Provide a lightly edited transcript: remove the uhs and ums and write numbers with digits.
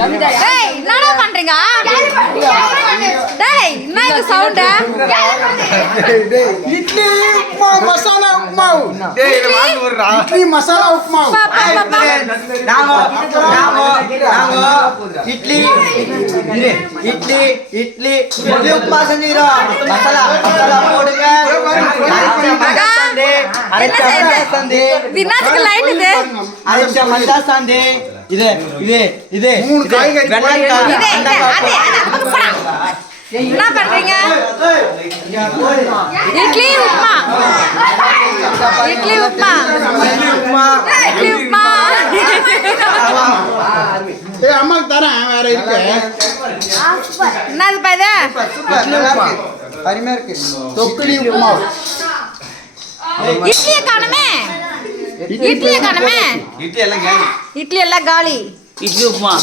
டேய் என்னடா பண்றீங்க? டேய் என்ன இது சவுண்ட்? இட்லி உப்புமா மசாலா உப்புமா. டேய் இத வாங்க வரடா. இட்லி மசாலா உப்புமா. நாங்க இட்லி உப்புமா செஞ்சிரோம். மசாலா போடுங்க. வினாதுக்கு லைட் இது. அரைச்ச மண்டா சாந்து இது மூணு காய்கறி என்ன பண்றீங்க? இட்லி உப்புமா. ஏய் அம்மாக்கு தரேன் வேற இருக்கு. என்னது பாது? அருமையா இருக்கு. தொக்கடி உப்புமா. இட்லியை காணுமே. இட்லி எல்லாம் காலி. இட்லி உப்புமா